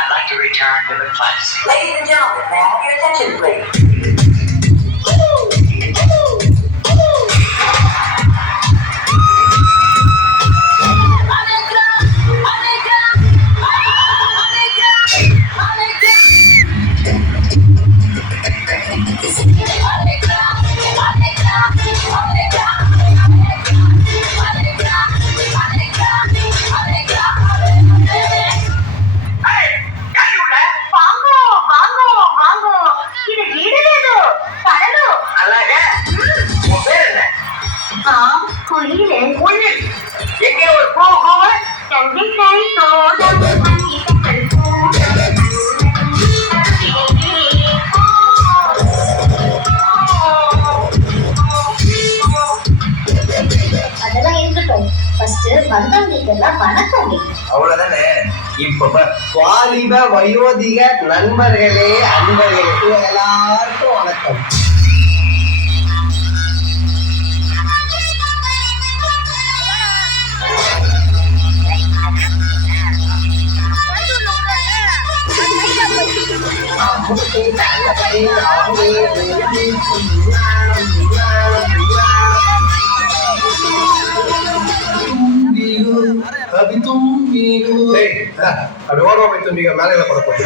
I'd like to return to the class. Ladies and gentlemen, may I have your attention, please? அவ்வளவுதானே. இப்ப வாலிப வயோதிக நண்பர்களே, அன்பர்களுக்கு எல்லாருக்கும் வணக்கம். அப்படி ஓரமா போய் தும்பிக்க மேலையில போடப்போம்.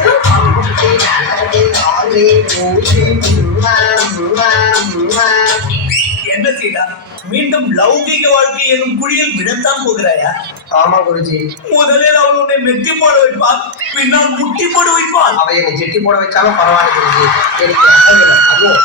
என்ன சீதா, மீண்டும் லௌகிக வாழ்க்கை எனும் குழியில் விடத்தான் போகிறாயா? ஆமா குருஜி. முதலில் அவள் உன்னை மெட்டி போட வைப்பாள், பின்னால் முட்டி போட வைப்பாள். அவ என்னை செட்டி போட வச்சாலும் பரவாயில்ல குருஜி. எனக்கு அதுவும்